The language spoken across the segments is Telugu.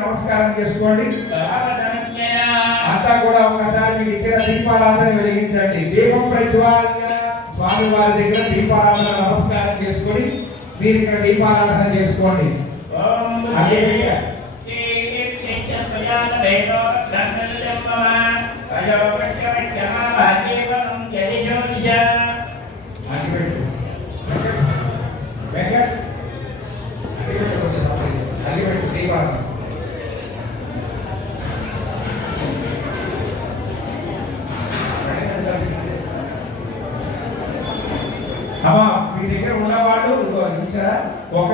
నమస్కారం చేసుకోండి. అంతా కూడా ఒకసారి మీకు ఇచ్చిన దీపారాధన వెలిగించండి. దీపం ప్రజ్వాల్య స్వామి వారి దగ్గర దీపారాధన నమస్కారం చేసుకొని మీరు ఇక్కడ దీపారాధన చేసుకోండి. మీ దగ్గర ఉన్నవాళ్ళు ఒక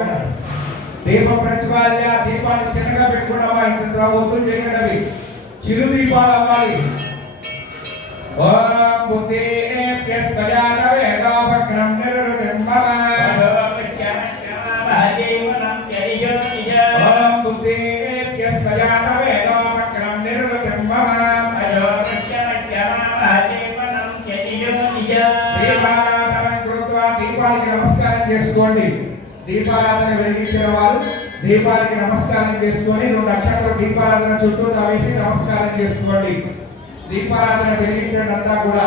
దీప ప్రజ్వాల్య దీపాన్ని చిన్నగా పెట్టుకున్నావా, ఇంత ఒత్తులు చేయగలవి చిరు దీపాలు అవ్వాలి. దీపానికి నమస్కారం చేసుకోండి. దీపారాధన వెలిగించిన వారు దీపానికి నమస్కారం చేసుకొని 2 అక్షరాలు దీపారాధన చుట్టూ వేసి నమస్కారం చేసుకోండి. దీపారాధన వెలిగించండి అంతా కూడా.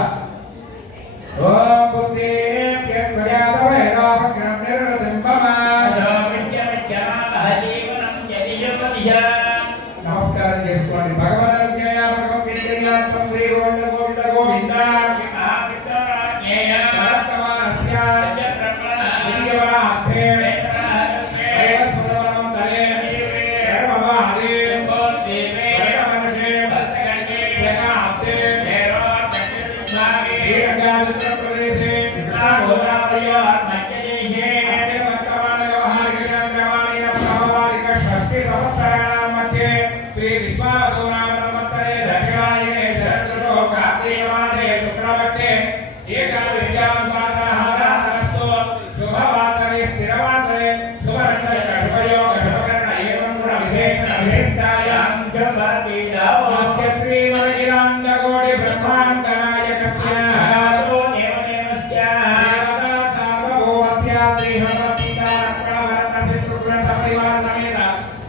నమస్కారం చేసుకోండి. భగవద్ గోవింద గోవింద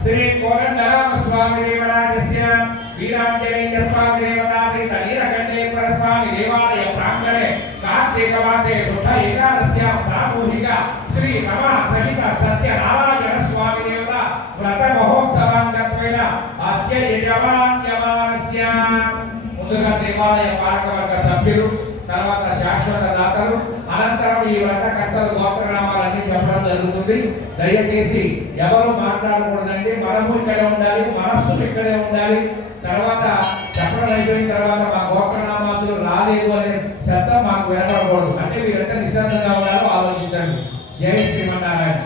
श्री कोदंडराम स्वामी देवराजस्य वीरांजनेय स्वामी देवताधीत नीलकंठेश्वर स्वामी देवालय प्रांगणे कार्तिक मासे शुद्ध एकादश्यां सामूहिक श्री रमा सहित सत्यनारायण स्वामी देवता व्रत महोत्सवांगत्वेन अस्य यजमान्यमानस्य ముందుగా దేవాలయ పాలకవర్గ సభ్యులు తర్వాత శాశ్వత దాతలు అనంతరం ఈ వ్రత కర్తల గోత్రనామాలన్నీ చెప్పడం జరుగుతుంది. దయచేసి ఎవరు మాట్లాడకూడదండి. మనము ఇక్కడే ఉండాలి, మనస్సు ఇక్కడే ఉండాలి. తర్వాత చెప్పడం అయిపోయిన తర్వాత మా గోత్రనామాలు రాలేదు అనే శబ్దం మాకు వినపడకూడదు. అంటే మీరంటే నిశ్శబ్దంగా ఉండాలో ఆలోచించండి. జై శ్రీమన్నారాయణ.